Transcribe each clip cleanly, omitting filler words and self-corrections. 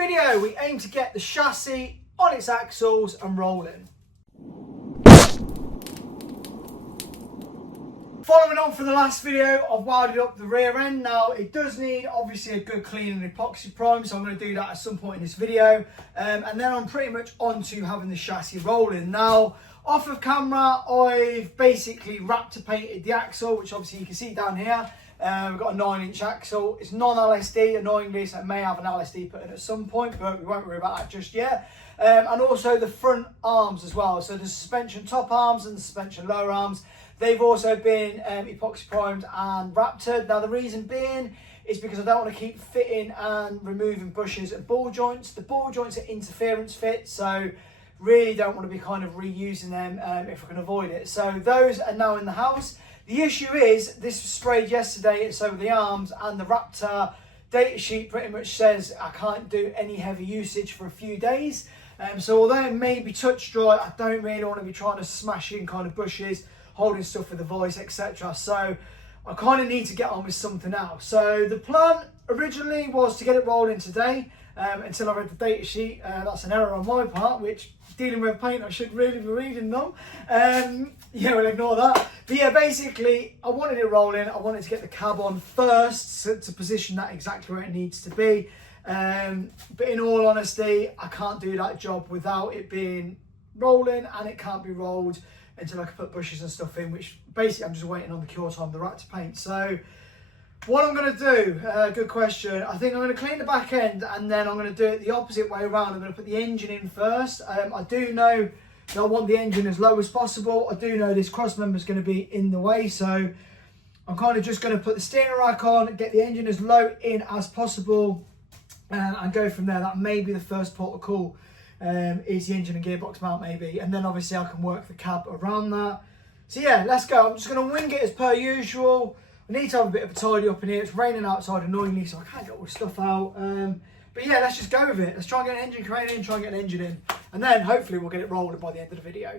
video, we aim to get the chassis on its axles and rolling. Following on from the last video, I've welded up the rear end. Now, it does need obviously a good clean and epoxy prime, so I'm going to do that at some point in this video. And then I'm pretty much on to having the chassis rolling. Now, off of camera, I've basically wrapped painted the axle, which obviously you can see down here. We've got a 9-inch axle. It's non-LSD, annoyingly, so it may have an LSD put in at some point, but we won't worry about that just yet. And also the front arms as well. So the suspension top arms and the suspension lower arms, they've also been epoxy primed and raptored. Now the reason being is because I don't want to keep fitting and removing bushes and ball joints. The ball joints are interference fit, so really don't want to be kind of reusing them if I can avoid it. So those are now in the house. The issue is, this was sprayed yesterday, so the arms and the Raptor data sheet pretty much says I can't do any heavy usage for a few days. So although it may be touch dry, I don't really want to be trying to smash in kind of bushes, holding stuff with the voice, etc. So I kind of need to get on with something else. So the plan originally was to get it rolling today, until I read the data sheet. That's an error on my part, which dealing with paint, I should really be reading them. Yeah, we'll ignore that. But yeah, basically, I wanted it rolling. I wanted to get the cab on first to position that exactly where it needs to be. But in all honesty, I can't do that job without it being rolling, and it can't be rolled until I can put bushes and stuff in, which basically I'm just waiting on the cure time of the rat to paint. So what I'm going to do, good question, I think I'm going to clean the back end and then I'm going to do it the opposite way around. I'm going to put the engine in first. I do know that I want the engine as low as possible. I do know this cross member is going to be in the way, so I'm kind of just going to put the steering rack on, get the engine as low in as possible, and go from there. That may be the first port of call, is the engine and gearbox mount maybe, and then obviously I can work the cab around that. So yeah, let's go. I'm just going to wing it as per usual. I need to have a bit of a tidy up in here. It's raining outside annoyingly, so I can't get all the stuff out. But yeah, let's just go with it. Let's try and get an engine crane in, try and get an engine in, and then hopefully we'll get it rolling by the end of the video.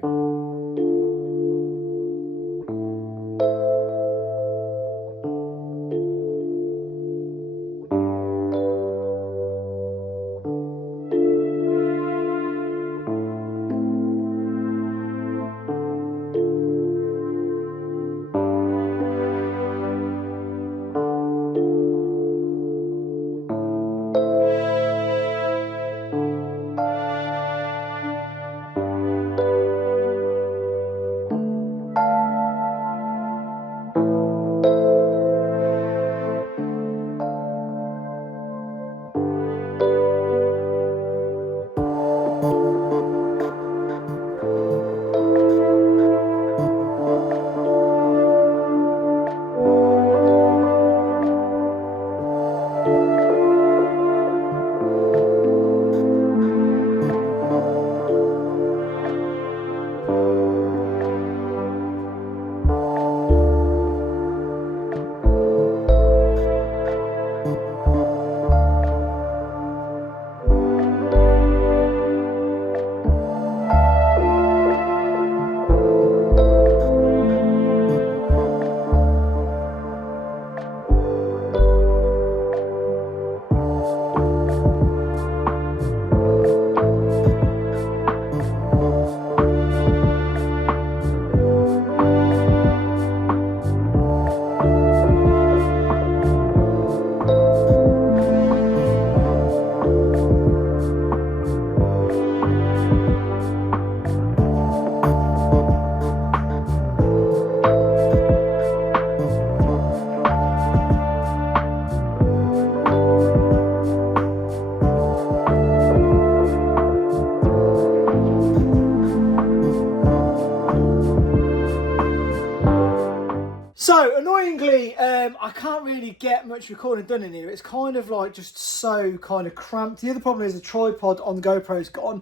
So annoyingly, I can't really get much recording done in here. It's kind of like just so kind of cramped. The other problem is the tripod on the GoPro's gone.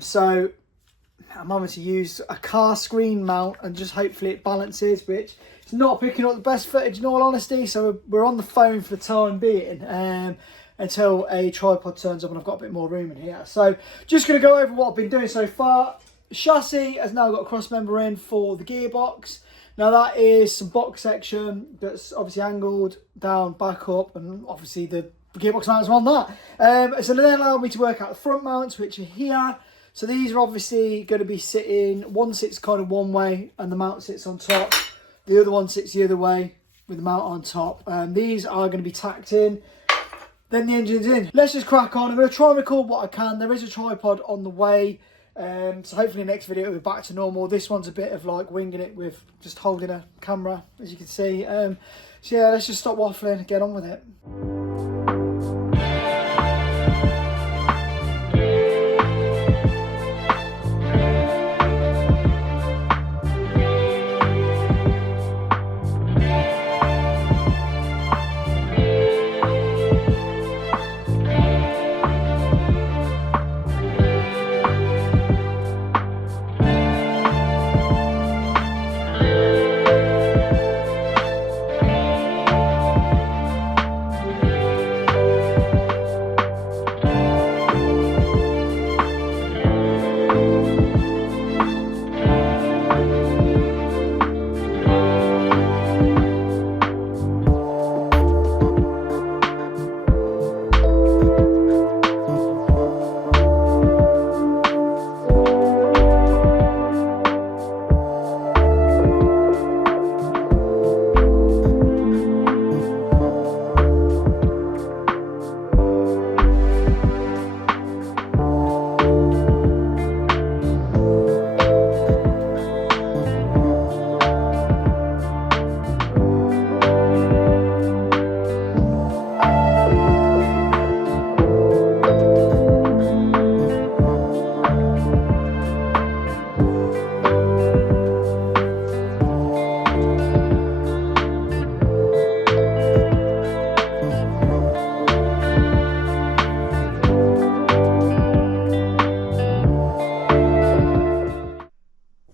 So I'm having to use a car screen mount and just hopefully it balances, which is not picking up the best footage in all honesty. So we're on the phone for the time being until a tripod turns up and I've got a bit more room in here. So just going to go over what I've been doing so far. The chassis has now got a cross member in for the gearbox. Now that is some box section that's obviously angled down, back up, and obviously the gearbox mounts on that. So they allow me to work out the front mounts, which are here. So these are obviously going to be sitting, one sits kind of one way and the mount sits on top. The other one sits the other way with the mount on top. These are going to be tacked in. Then the engine's in. Let's just crack on. I'm going to try and record what I can. There is a tripod on the way. So hopefully next video will be back to normal. This one's a bit of like winging it with just holding a camera, as you can see. So yeah, let's just stop waffling and get on with it.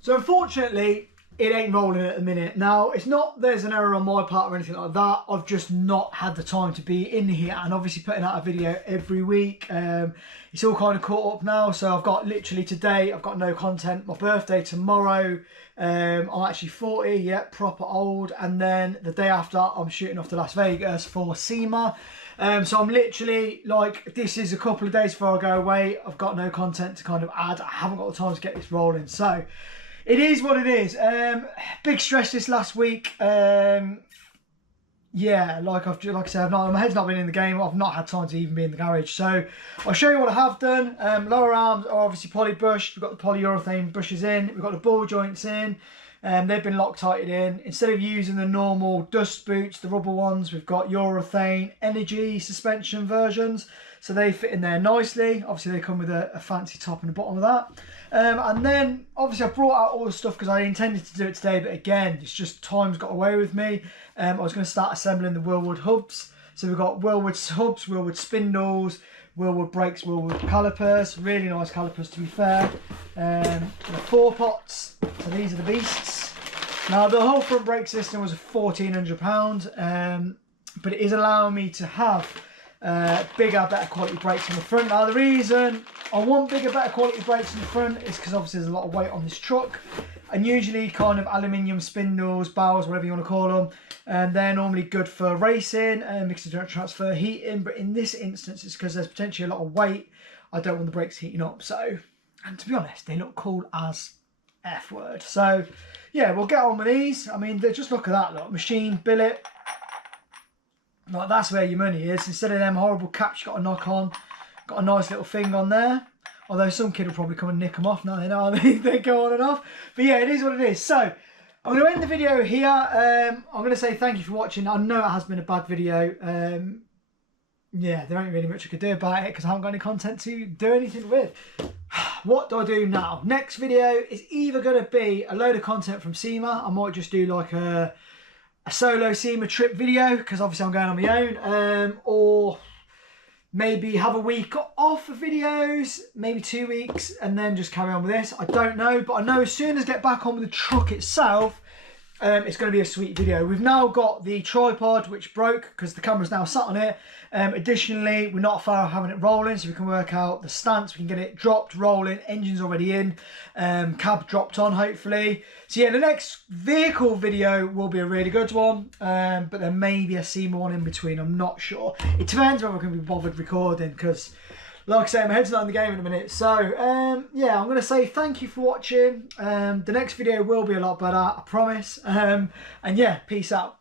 So unfortunately, it ain't rolling at the minute. Now, it's not there's an error on my part or anything like that. I've just not had the time to be in here and obviously putting out a video every week. It's all kind of caught up now. So I've got literally today, I've got no content. My birthday tomorrow. I'm actually 40, yeah, proper old. And then the day after, I'm shooting off to Las Vegas for SEMA. So I'm literally like, this is a couple of days before I go away. I've got no content to kind of add. I haven't got the time to get this rolling. So it is what it is. Big stress this last week. Yeah, like I said, my head's not been in the game. I've not had time to even be in the garage. So I'll show you what I have done. Lower arms are obviously poly brushed. We've got the polyurethane brushes in. We've got the ball joints in. They've been Loctited in. Instead of using the normal dust boots, the rubber ones, we've got urethane energy suspension versions. So they fit in there nicely. Obviously they come with a fancy top and the bottom of that. And then obviously I brought out all the stuff because I intended to do it today, but again, it's just time's got away with me. I was going to start assembling the Wilwood hubs. So we've got Wilwood hubs, Wilwood spindles, Wilwood brakes, Wilwood calipers. Really nice calipers, to be fair. The 4 pots. So these are the beasts. Now the whole front brake system was £1,400, but it is allowing me to have bigger, better quality brakes on the front. Now the reason I want bigger, better quality brakes on the front is because obviously there's a lot of weight on this truck, and usually kind of aluminium spindles, barrels, whatever you want to call them, and they're normally good for racing and because they don't transfer heating. But in this instance, it's because there's potentially a lot of weight. I don't want the brakes heating up. So, and to be honest, they look cool as F word. So yeah, we'll get on with these. I mean, just look at that, look, machine billet. Like, that's where your money is. Instead of them horrible caps you got to knock on, got a nice little thing on there. Although some kid will probably come and nick them off now. They know they go on and off. But yeah, it is what it is. So I'm going to end the video here. I'm going to say thank you for watching. I know it has been a bad video. Yeah, there ain't really much I could do about it because I haven't got any content to do anything with. What do I do now? Next video is either going to be a load of content from SEMA. I might just do like a solo SEMA trip video because obviously I'm going on my own, or maybe have a week off of videos, maybe 2 weeks, and then just carry on with this. I don't know, but I know as soon as I get back on with the truck itself, it's going to be a sweet video. We've now got the tripod which broke because the camera's now sat on it. Additionally, we're not far off having it rolling, so we can work out the stance, we can get it dropped, rolling, engine's already in, cab dropped on hopefully. So yeah, the next vehicle video will be a really good one, but there may be a SEMA one in between, I'm not sure. It depends whether we're going to be bothered recording, because like I say, my head's not in the game in a minute. So yeah, I'm going to say thank you for watching. The next video will be a lot better, I promise. And yeah, peace out.